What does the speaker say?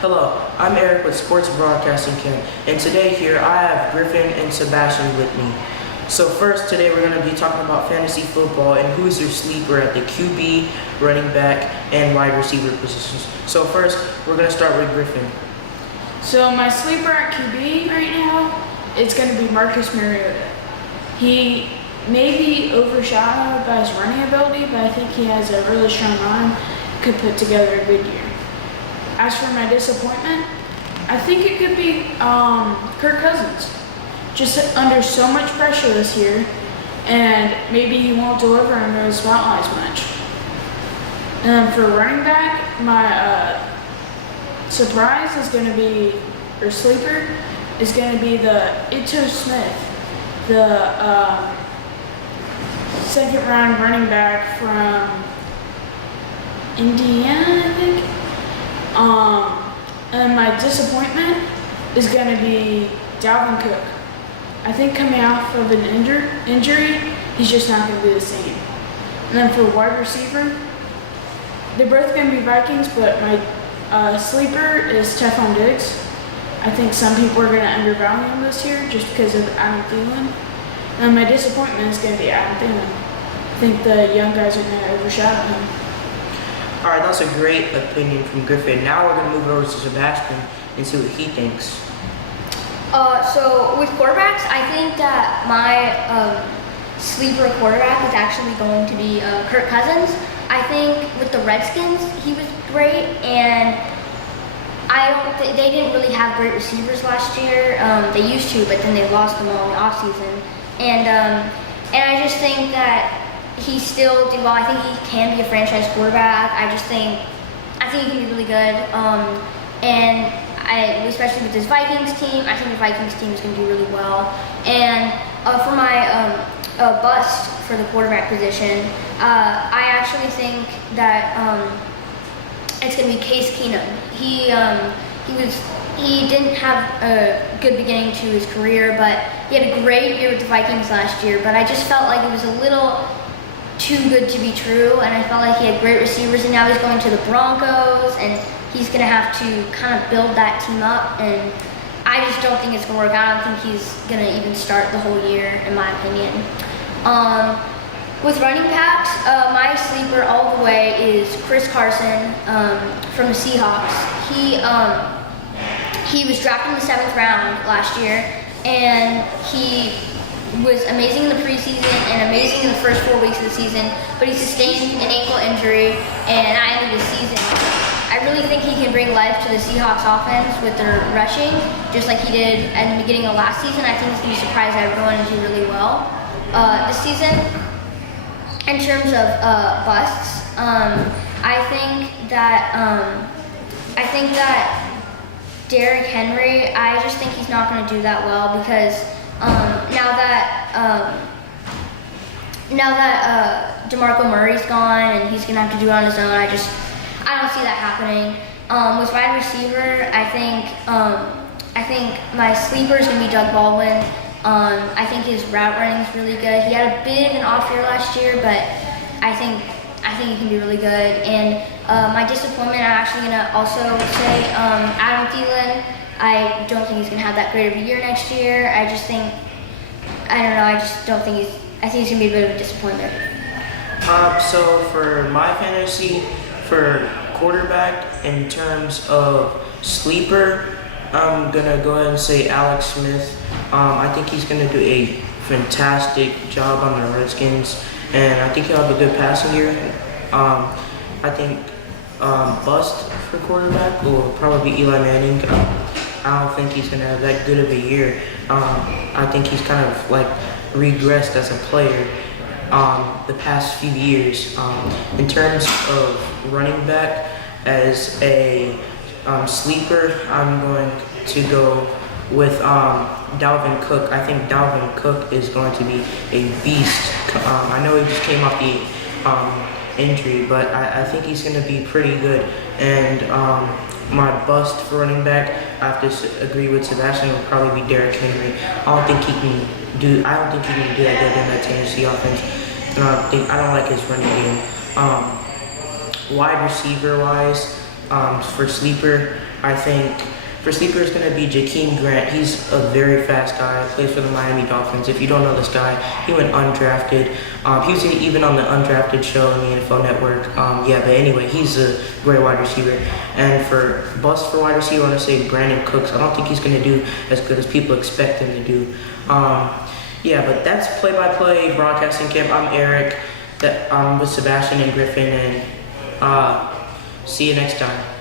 Hello, I'm Eric with Sports Broadcasting Kent, and today here I have Griffin and Sebastian with me. So first, today we're going to be talking about fantasy football and who's your sleeper at the QB, running back, and wide receiver positions. So first, we're going to start with Griffin. So my sleeper at QB right now, it's going to be Marcus Mariota. He may be overshadowed by his running ability, but I think he has a really strong arm, could put together a good year. As for my disappointment, I think it could be Kirk Cousins. Just under so much pressure this year, and maybe he won't deliver under the spotlight as much. And for running back, my surprise is going to be, or sleeper, is going to be the Ito Smith, the second round running back from Indiana, I think. And my disappointment is going to be Dalvin Cook. I think coming off of an injury, he's just not going to be the same. And then for wide receiver, they're both going to be Vikings, but my sleeper is Stephon Diggs. I think some people are going to undervalue him this year just because of Adam Thielen. And my disappointment is going to be Adam Thielen. I think the young guys are going to overshadow him. All right, that's a great opinion from Griffin. Now we're going to move over to Sebastian and see what he thinks. So with quarterbacks, I think that my sleeper quarterback is actually going to be Kirk Cousins. I think with the Redskins, he was great, and they didn't really have great receivers last year. They used to, but then they lost them all in the offseason. And I just think that he still did well. I think he can be a franchise quarterback. I think he can be really good. And especially with this Vikings team, I think the Vikings team is going to do really well. And for my bust for the quarterback position, I actually think that it's going to be Case Keenum. He didn't have a good beginning to his career, but he had a great year with the Vikings last year. But I just felt like it was a little too good to be true, and I felt like he had great receivers, and now he's going to the Broncos, and he's going to have to kind of build that team up, and I just don't think it's going to work out. I don't think he's going to even start the whole year, in my opinion. With running backs, my sleeper all the way is Chris Carson from the Seahawks. He was drafted in the 7th round last year, and he was amazing in the preseason and amazing in the first 4 weeks of the season, but he sustained an ankle injury, and at the end of the season, I really think he can bring life to the Seahawks offense with their rushing, just like he did at the beginning of last season. I think he's going to surprise everyone and do really well this season. In terms of busts, I think that Derrick Henry, I just think he's not going to do that well because now that DeMarco Murray's gone and he's gonna have to do it on his own, I don't see that happening. With wide receiver, I think my sleeper is gonna be Doug Baldwin. I think his route running is really good. He had a bit of an off year last year, but I think he can be really good. And my disappointment, I'm actually gonna also say Adam Thielen. I don't think he's gonna have that great of a year next year. I think he's gonna be a bit of a disappointment. So for my fantasy, for quarterback, in terms of sleeper, I'm gonna go ahead and say Alex Smith. I think he's gonna do a fantastic job on the Redskins, and I think he'll have a good passing year. I think bust for quarterback will probably be Eli Manning. I don't think he's gonna have that good of a year. I think he's kind of like regressed as a player the past few years. In terms of running back, as a sleeper, I'm going to go with Dalvin Cook. I think Dalvin Cook is going to be a beast. I know he just came off the injury, but I think he's going to be pretty good. And my bust for running back, I have to agree with Sebastian, will probably be Derrick Henry. I don't think he can do that good in that Tennessee offense. And I don't like his running game. Wide receiver wise, For sleeper, I think for sleeper is going to be Jakeem Grant. He's a very fast guy. Plays for the Miami Dolphins. If you don't know this guy, he went undrafted. He was even on the undrafted show on the NFL Network. Yeah, but anyway, he's a great wide receiver. And for bust for wide receiver, I want to say Brandon Cooks. I don't think he's going to do as good as people expect him to do. Yeah, but that's play-by-play broadcasting camp. I'm Eric. I'm with Sebastian and Griffin, and see you next time.